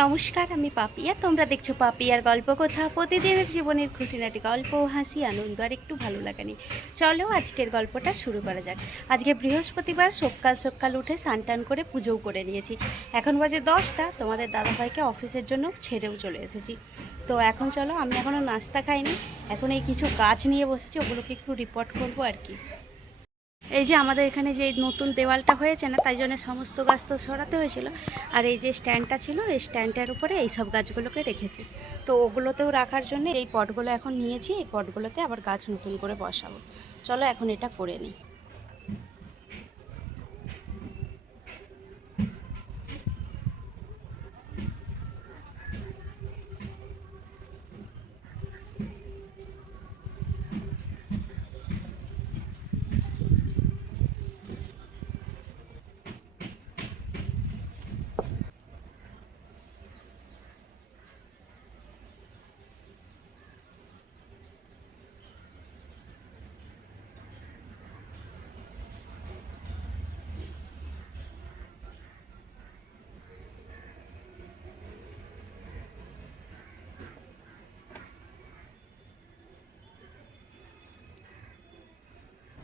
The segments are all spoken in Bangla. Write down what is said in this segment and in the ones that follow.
নমস্কার, আমি পাপিয়া। তোমরা দেখছো পাপিয়ার গল্প কথা। প্রতিদিনের জীবনের খুঁটিনাটি গল্প, হাসি, আনন্দ আর একটু ভালো লাগা নিয়ে চলো আজকের গল্পটা শুরু করা যাক। আজকে বৃহস্পতিবার, সকাল সকাল উঠে স্নান করে পুজোও করে নিয়েছি। এখন বাজে 10টা। তোমাদের দাদাভাইকে অফিসের জন্য ছেড়েও চলে এসেছি। তো এখন চলো, আমি এখনও নাস্তা খাইনি। এখন এই কিছু গাছ নিয়ে বসেছি, ওগুলোকে একটু রিপোর্ট করবো আর কি। এই যে আমাদের এখানে যে নতুন দেওয়ালটা হয়েছে না, তাই জন্য সমস্ত গাছ তো সরাতে হয়েছিল। আর এই যে স্ট্যান্ডটা ছিল, এই স্ট্যান্ডটার উপরে এই সব গাছগুলোকে রেখেছি। তো ওগুলোতেও রাখার জন্য এই পটগুলো এখন নিয়েছি। এই পটগুলোতে আবার গাছ নতুন করে বসাবো। চলো এখন এটা করে নিই।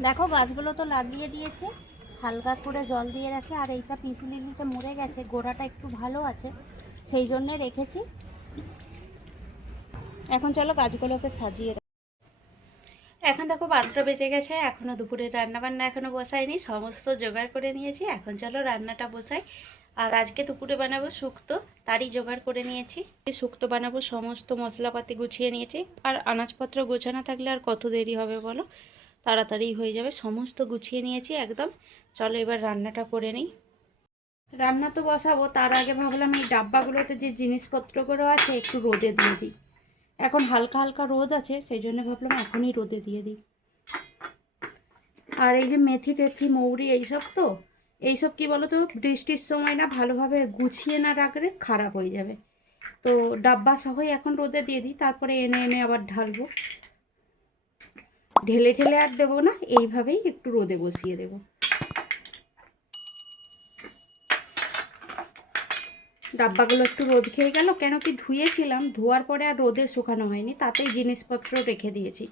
দেখো গাছগুলো তো লাগিয়ে দিয়েছে, হালকা করে জল দিয়ে রাখে। আর এইটা পিসি লিলিতে মরে গেছে, গোড়াটা একটু ভালো আছে, সেই জন্যে রেখেছি। এখন চলো গাছগুলোকে সাজিয়ে। এখন দেখো 12টা বেজে গেছে, এখনও দুপুরের রান্নাবান্না এখনও বসাইনি, সমস্ত জোগাড় করে নিয়েছি। এখন চলো রান্নাটা বসাই। আর আজকে দুপুরে বানাবো শুক্তো, তারই জোগাড় করে নিয়েছি। শুক্তো বানাবো, সমস্ত মশলাপাতি গুছিয়ে নিয়েছি। আর আনাজপত্র গোছানো থাকলে আর কত দেরি হবে বলো, তাড়াতাড়ি হয়ে যাবে। সমস্ত গুছিয়ে নিয়েছি একদম। চলো এবার রান্নাটা করে নিই। রান্না তো বসাবো, তার আগে ভাবলাম এই ডাব্বাগুলোতে যে জিনিসপত্রগুলো আছে একটু রোদে দিয়ে দিই। এখন হালকা হালকা রোদ আছে, সেই জন্য ভাবলাম এখনই রোদে দিয়ে দিই। আর এই যে মেথি টেথি মৌরি এইসব কি বলো তো, বৃষ্টির সময় না ভালোভাবে গুছিয়ে না রাখলে খারাপ হয়ে যাবে। তো ডাব্বা সহই এখন রোদে দিয়ে দিই, তারপরে এনে এনে আবার ঢালবো। ঢেলে ঢেলে আর দেবো না, এইভাবেই একটু রোদে বসিয়ে দেবো। ডাব্বাগুলো একটু রোদ খেয়ে গেল, কেন কি ধুয়েছিলাম, ধোয়ার পরে আর রোদে শুকানো হয়নি, তাতেই জিনিসপত্র রেখে দিয়েছি।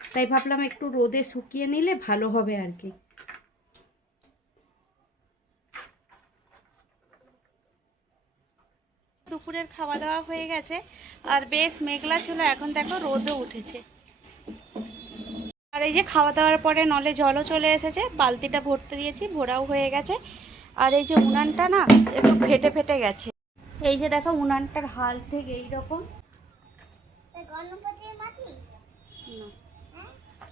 তাই ভাবলাম একটু রোদে শুকিয়ে নিলে ভালো হবে আর কি। দুপুরের খাওয়া দাওয়া হয়ে গেছে, আর বেশ মেঘলা ছিল, এখন দেখো রোদও উঠেছে। আর এই যে খাওয়া দাওয়ার পরে নলে জলও চলে এসেছে, বালতিটা ভরতে দিয়েছি, ভরাও হয়ে গেছে। আর এই যে উনানটা না একটু ফেটে ফেটে গেছে। এই যে দেখো উনানটার হাল থেকে এইরকম।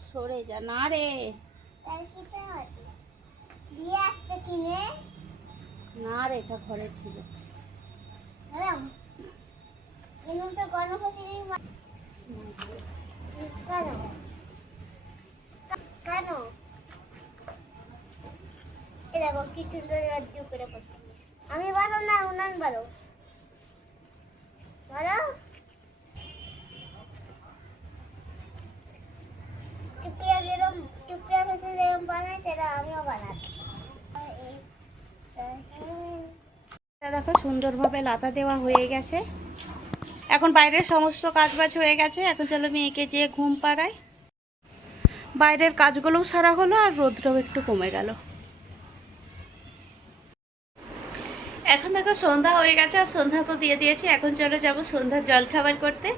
সরে যা না রে, না রে, এটা ঘরে ছিল। আমি বলো না, উনান বলো বলো। চুপিয়া ভেসে যেরকম বানাই সেটা আমিও বানাচ্ছি। দেখো সুন্দরভাবে লাতা দেওয়া হয়ে গেছে। এখন বাইরের সমস্ত কাজবাজ হয়ে গেছে। এখন চলো মেয়েকে যেয়ে ঘুম পাড়াই। বাইরের কাজগুলোও সারা হলো, আর রোদটাও একটু কমে গেল। এখন দেখো সন্ধ্যা হয়ে গেছে, আর সন্ধ্যা তো দিয়ে দিয়েছি। এখন চলো যাবো সন্ধ্যার জলখাবার করতে,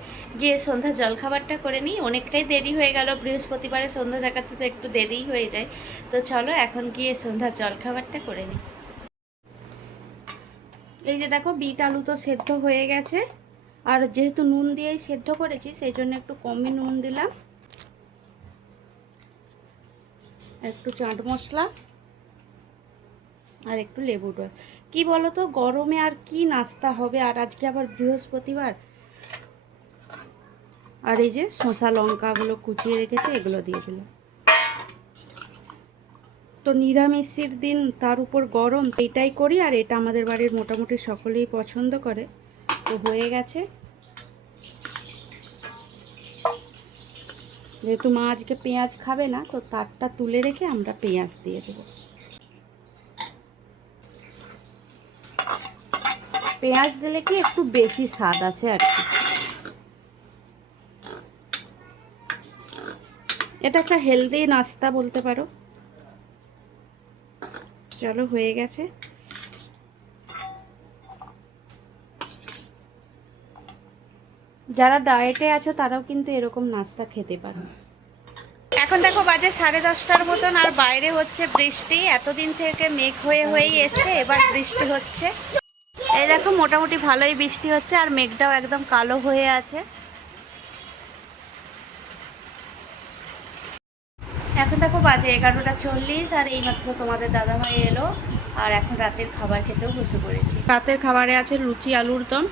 গিয়ে সন্ধ্যার জলখাবারটা করে নিই। অনেকটাই দেরি হয়ে গেল, বৃহস্পতিবারে সন্ধ্যা দেখাতে তো একটু দেরিই হয়ে যায়। তো চলো এখন গিয়ে সন্ধ্যার জলখাবারটা করে নিই। এই যে দেখো বিট আলু তো সেদ্ধ হয়ে গেছে, আর যেহেতু নুন দিয়েই সেদ্ধ করেছি, সেই জন্য একটু কমই নুন দিলাম। একটু চাট মশলা আর একটু লেবুর রস। কি বলো তো, গরমে আর কি নাস্তা হবে, আর আজকে আবার বৃহস্পতিবার। আর এই যে শসা লঙ্কাগুলো কুচিয়ে রেখেছে, এগুলো দিয়ে দিলাম। তো নিরামিষের দিন, তার উপর গরম, এটাই করি। আর এটা আমাদের বাড়ির মোটামুটি সকলেই পছন্দ করে। তো হয়ে গেছে। যেহেতু মা আজকে পেঁয়াজ খাবে না, তো তারটা তুলে রেখে আমরা পেঁয়াজ দিয়ে দেবো। পেঁয়াজ দিলে কি একটু বেশি স্বাদ আছে আর কি। এটা একটা হেলদি নাস্তা বলতে পারো। চলো হয়ে গেছে। যারা ডায়েটে আছে তারাও কিন্তু এরকম নাস্তা খেতে পারে। এখন দেখো বাজে 10:30টার মতন, আর বাইরে হচ্ছে বৃষ্টি। এতদিন থেকে মেঘ হয়েই এসছে, এবার বৃষ্টি হচ্ছে। এই দেখো মোটামুটি ভালোই বৃষ্টি হচ্ছে, আর মেঘটাও একদম কালো হয়ে আছে। এখন দেখো বাজে 11:40, আর এইমাত্র তোমাদের দাদাভাই এলো, আর এখন রাতের খাবার খেতেও বসে পড়েছি। রাতের খাবারে আছে লুচি আলুর দম।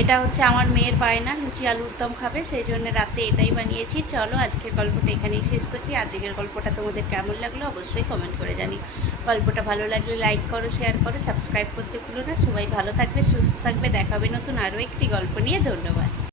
এটা হচ্ছে আমার মেয়ের বায়না, লুচি আলুর দম খাবে, সেই জন্য রাতে এটাই বানিয়েছি। চলো আজকের গল্পটা এখানেই শেষ করছি। আজকের গল্পটা তোমাদের কেমন লাগলো অবশ্যই কমেন্ট করে জানি। গল্পটা ভালো লাগলে লাইক করো, শেয়ার করো, সাবস্ক্রাইব করতে ভুলো না। সবাই ভালো থাকবে, সুস্থ থাকবে। দেখা হবে নতুন আরও একটি গল্প নিয়ে। ধন্যবাদ।